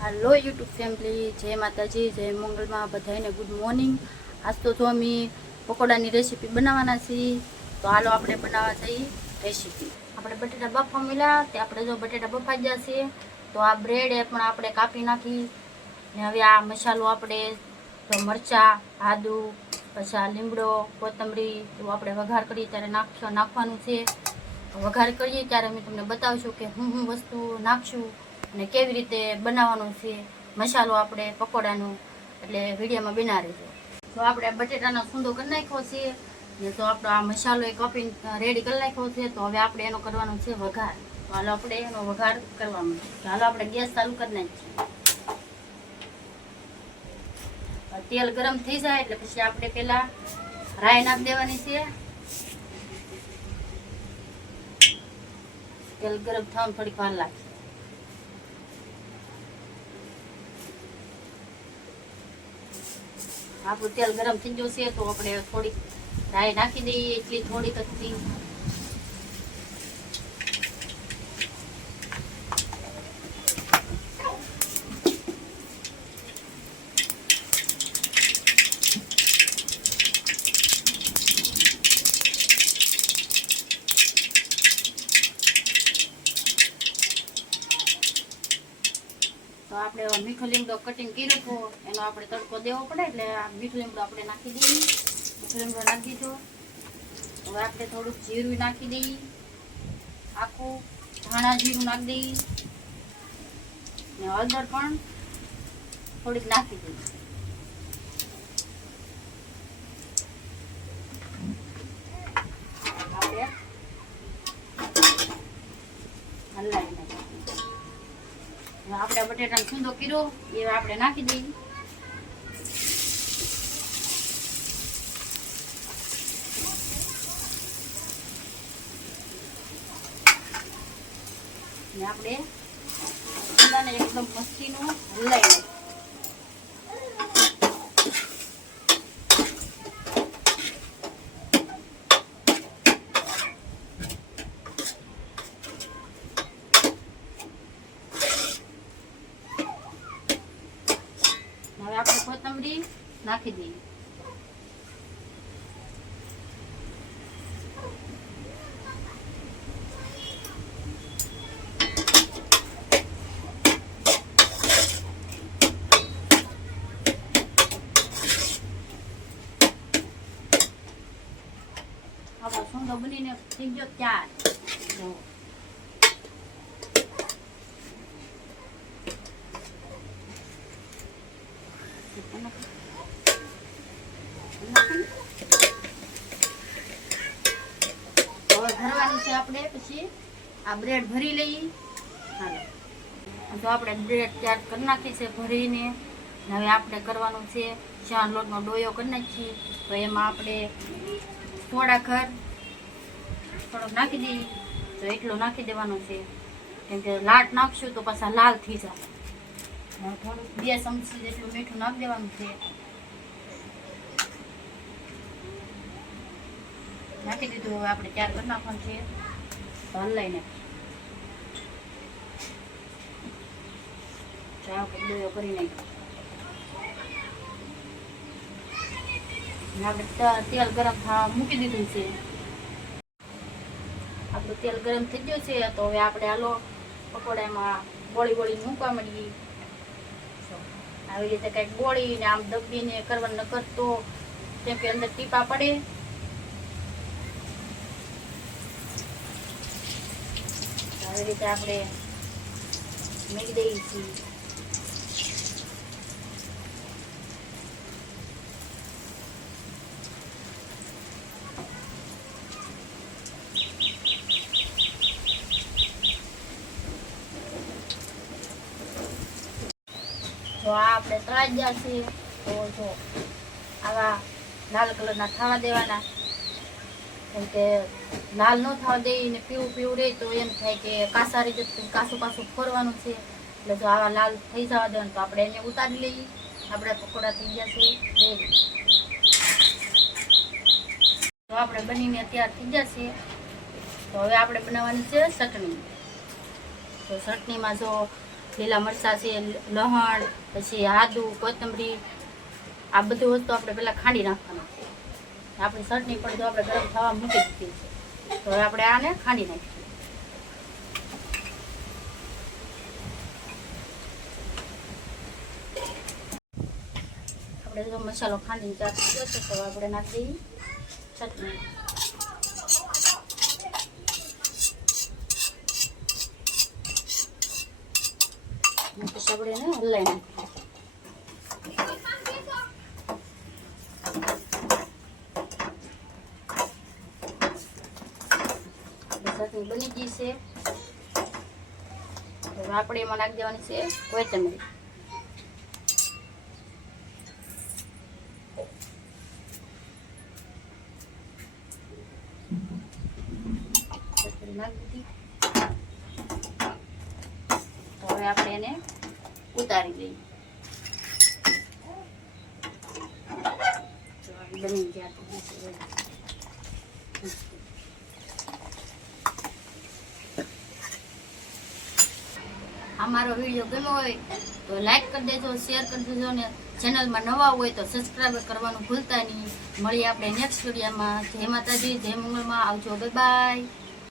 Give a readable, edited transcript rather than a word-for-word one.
હાલો YouTube family, જય માતાજી, જય મંગલમાં બધાને ગુડ મોર્નિંગ। આજ તો જો અમે પકોડાની રેસીપી બનાવવાના છીએ, તો હાલો આપણે બનાવવા જઈએ રેસીપી। આપણે બટેટા બફવા મળ્યા, તે આપણે જો બટેટા બફાઈ ગયા છે, તો આ બ્રેડ એ પણ આપણે કાપી નાખી ને હવે આ મસાલો આપણે તો મરચાં, આદુ, પછી આ લીમડો, કોથમરી એવું આપણે વઘાર કરીએ ત્યારે નાખવાનું છે। વઘાર કરીએ ત્યારે અમે તમને બતાવશું કે હું વસ્તુ નાખશું અને કેવી રીતે બનાવવાનું છે મસાલો આપણે પકોડાનો, એટલે વિડીયોમાં બના રહેજો। તો આપણે બટેટાનો સૂંદો કરી નાખ્યો છે ને તો આપણો આ મસાલો એ કપીને રેડી કરી નાખ્યો છે, તો હવે આપણે એનો કરવાનો છે વઘાર। તો હાલો આપણે એનો વઘાર કરવાનો છે। હાલો આપણે ગેસ ચાલુ કરી નાખીએ। તેલ ગરમ થઈ જાય એટલે પછી આપણે પેલા રાઈ નાખી દેવાની છે। તેલ ગરમ થવામાં થોડીક વાર લાગશે। આપણું તેલ ગરમ થઈ ગયું છે, તો આપણે થોડીક રાઈ નાખી દઈએ, એટલી થોડીક જ હતી। તો આપણે મીઠો લીમડો કટિંગ કર્યો હતો, એનો આપણે તડકો દેવો પડે, એટલે આ મીઠો લીમડો આપણે નાખી દઈએ। મીઠો લીમડો નાખી દીધો। હવે આપણે થોડુંક જીરું નાખી દઈએ, આખું ધાણા જીરું નાખી દઈએ ને હળદર પણ થોડીક નાખી દઈએ। આપણે હલાવી નાખીએ। આપણે બટેટાનો સૂંદો કર્યો એ આપણે નાખી દઈએ। ને આપણે સૂંદાને એકદમ મસ્તીનું હલાવી નાખીએ। હવે આપણે કોથમરી નાખી દઈએ। આપણો સૂંદો બનીને થઈ ગયો ત્યાર। હવે ભરવાનું છે આપણે, પછી આ બ્રેડ ભરી લઈએ। હાલો તો આપણે બ્રેડ તૈયાર કરી નાખી છે ભરીને। હવે આપણે કરવાનું છે ચાર લોટનો ડોયો કરી નાખીએ, તો એમાં આપણે થોડોક નાખી દઈએ, તો એટલો નાખી દેવાનો છે, કેમ કે લાટ નાખશું તો પાછા લાલ થઈ જાય। થોડુંક 2 ચમચી જેટલું મીઠું નાખી દેવાનું છે। નાખી દીધું। હવે આપણે તૈયાર કરી નાખવાનું છે, તો હલાવી નાખીએ। આપણે ડોયો કરી નાખ્યો। આપણે તેલ ગરમ થવા મૂકી દીધું છે। આપણું તેલ ગરમ થઈ ગયું છે, તો હવે આપણે હાલો પકોડામાં ગોળી મૂકવા માંડીએ। આવી રીતે કંઈક ગોળીને આમ દબીને કરવાનું, નકર તો કેમ કે અંદર ટીપા પડે। આવી રીતે આપણે મૂકી દઈએ છીએ। તો આ આપણે તળાઈ ગયા છે, તો જો આવા લાલ કલરના થવા દેવાના, કેમ કે લાલ ન થવા દઈએ ને પીવું રહે તો એમ થાય કે કાસા રીતે કાસું ફોરવાનું છે, એટલે જો આવા લાલ થઈ જવા દેવાનું, તો આપણે એને ઉતારી લઈએ। આપણે પકોડા થઈ ગયા છે રેડી। તો આપણે બનીને તૈયાર થઈ ગયા છે, તો હવે આપણે બનાવવાની છે ચટણી। તો ચટણીમાં જો લીલા મરચાં છે, લસણ, પછી આદુ, કોથમરી, આ બધી વસ્તુ આપણે પહેલાં ખાંડી નાખવાનું છે. આપણી ચટણી પણ જો આપણે ગરમ થવા મૂકી દીધી છે, તો હવે આપણે આને ખાંડી નાખીએ. આપણે જો મસાલો ખાંડીને ચાટ દીધો છે, તો આપણે નાખી દઈએ ચટણી. પછી આપણે એને હલાવી નાખીએ. ચટણી બની ગઈ છે. હવે આપણે એમાં નાખી દેવાની છે કોથમરી. નાખી દીધી. હવે આપણે એને ઉતારી લઈએ. બની ગયા. આ મારો વિડીયો ગમ્યો હોય તો લાઈક કરી દેજો, શેર કરી દેજો, ને ચેનલમાં નવા હોય તો સબસ્ક્રાઈબ કરવાનું ભૂલતા નહીં. મળીએ આપણે નેક્સ્ટ વિડીયોમાં. જય માતાજી, જય મંગળમાં. આવજો, બાય બાય.